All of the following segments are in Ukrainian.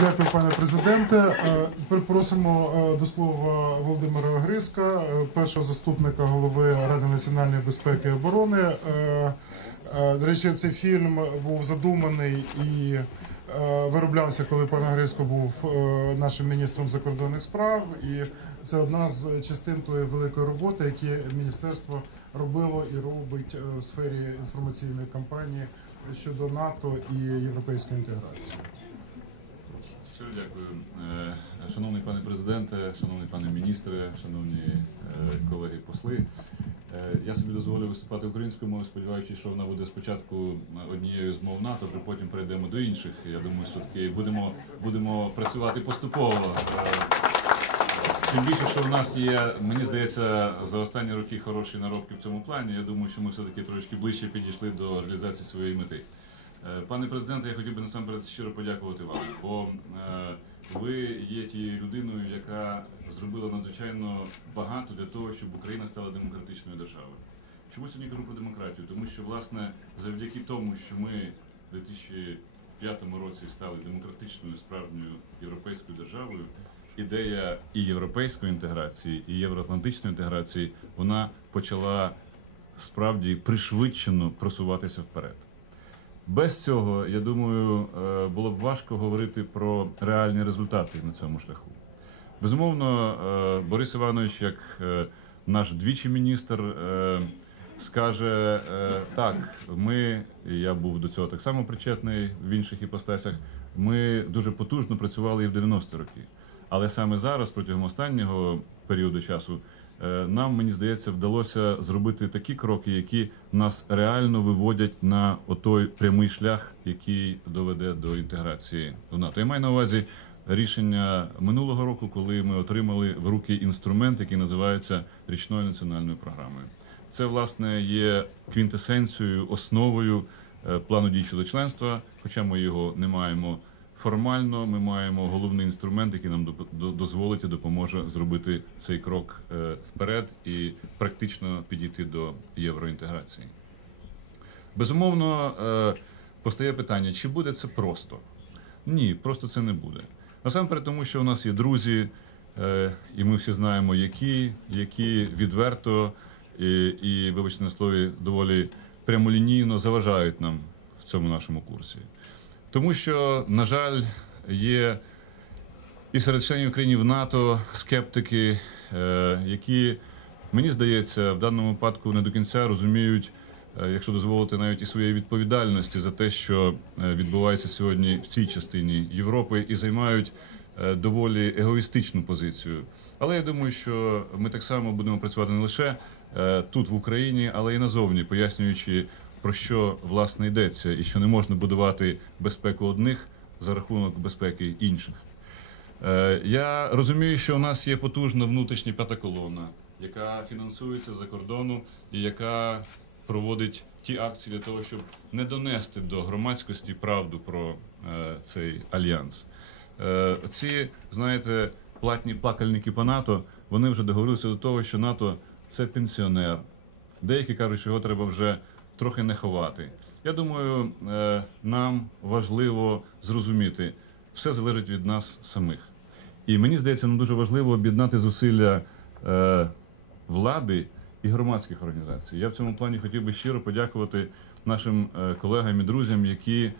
Дякую, пане президенте. Е, Тепер просимо е, до слова Володимира Гриска, е, першого заступника голови Ради національної безпеки і оборони. До речі, цей фільм був задуманий і вироблявся, коли пан Гриско був нашим міністром закордонних справ. І це одна з частин тої великої роботи, які міністерство робило і робить в сфері інформаційної кампанії щодо НАТО і європейської інтеграції. Щиро дякую, Е, шановний пане президенте, шановний пане міністре, шановні е, колеги посли. Е, Я собі дозволю виступати українською мовою, сподіваючись, що вона буде спочатку однією з мов НАТО, вже потім перейдемо до інших. Я думаю, що таки будемо, будемо працювати поступово. Тим більше, що в нас є, мені здається, за останні роки хороші наробки в цьому плані. Я думаю, що ми все-таки трошки ближче підійшли до реалізації своєї мети. Е, Пане президенте, я хотів би насамперед щиро подякувати вам, бо е, ви є тією людиною, яка зробила надзвичайно багато для того, щоб Україна стала демократичною державою. Чому сьогодні кажу про демократію? Тому що, власне, завдяки тому, що ми в 2005 році стали демократичною справжньою європейською державою, ідея і європейської інтеграції, і євроатлантичної інтеграції, вона почала справді пришвидшено просуватися вперед. Без цього, я думаю, е, було б важко говорити про реальні результати на цьому шляху. Безумовно, е, Борис Іванович, як е, наш двічі міністр, скаже так, ми, я був до цього так само причетний в інших іпостасях, ми дуже потужно працювали і в 90-ті роки. Але саме зараз, протягом останнього періоду часу, нам, мені здається, вдалося зробити такі кроки, які нас реально виводять на отой прямий шлях, який доведе до інтеграції в НАТО. Я маю на увазі рішення минулого року, коли ми отримали в руки інструмент, який називається річною національною програмою. Це власне є квінтесенцією, основою е, плану дій щодо членства, хоча ми його не маємо формально. Ми маємо головний інструмент, який нам дозволить і допоможе зробити цей крок е, вперед і практично підійти до євроінтеграції. Безумовно, е, постає питання, чи буде це просто? Ні, просто це не буде. Насамперед, тому що у нас є друзі, е, і ми всі знаємо, які, які відверто і, і, вибачте на слові, доволі прямолінійно заважають нам в цьому нашому курсі. Тому що, на жаль, є і серед членів країн НАТО скептики, е, які, мені здається, в даному випадку не до кінця розуміють, е, якщо дозволити, навіть і своєї відповідальності за те, що е, відбувається сьогодні в цій частині Європи, і займають доволі егоїстичну позицію. Але я думаю, що ми так само будемо працювати не лише тут в Україні, але й назовні, пояснюючи про що власне йдеться, і що не можна будувати безпеку одних за рахунок безпеки інших. Е, Я розумію, що у нас є потужна внутрішня п'ята колона, яка фінансується за кордону і яка проводить ті акції для того, щоб не донести до громадськості правду про е, цей альянс. Е, Ці, знаєте, платні плакальники по НАТО, вони вже договорилися до того, що НАТО це пенсіонер. Деякі кажуть, що його треба вже трохи не ховати. Я думаю, е, нам важливо зрозуміти, все залежить від нас самих. І мені здається, нам дуже важливо об'єднати зусилля е, влади і громадських організацій. Я в цьому плані хотів би щиро подякувати нашим е, колегам і друзям, які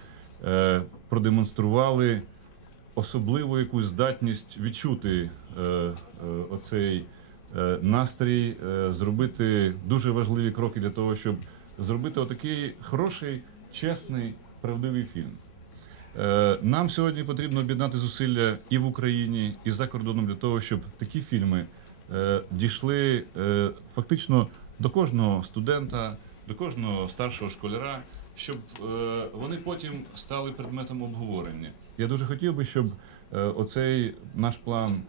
продемонстрували особливу якусь здатність відчути оцей настрій, зробити дуже важливі кроки для того, щоб зробити отакий хороший, чесний, правдивий фільм. Е, Нам сьогодні потрібно об'єднати зусилля і в Україні, і за кордоном для того, щоб такі фільми е, дійшли е, фактично до кожного студента, до кожного старшого школяра, щоб вони потім стали предметом обговорення. Я дуже хотів би, щоб оцей наш план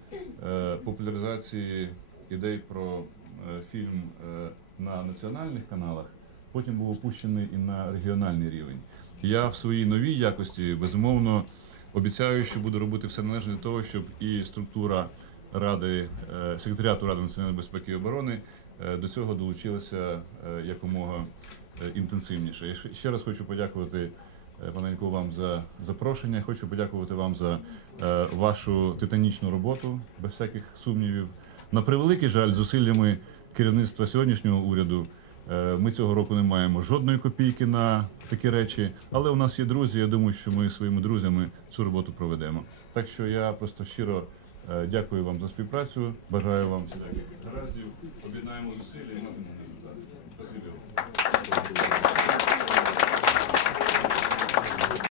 популяризації ідей про фільм на національних каналах потім був опущений і на регіональний рівень. Я в своїй новій якості безумовно обіцяю, що буду робити все належне для того, щоб і структура ради е, секретаріату Ради національної безпеки і оборони е, до цього долучилася е, якомога інтенсивніше. Я ще- раз хочу подякувати паненько, вам за запрошення. Хочу подякувати вам за е, вашу титанічну роботу, без всяких сумнівів. На превеликий жаль, зусиллями керівництва сьогоднішнього уряду ми цього року не маємо жодної копійки на такі речі, але у нас є друзі. Я думаю, що ми своїми друзями цю роботу проведемо. Так що я просто щиро е, дякую вам за співпрацю. Бажаю вам гараздів. Об'єднаємо зусилля і матимемо результат. Спасибі.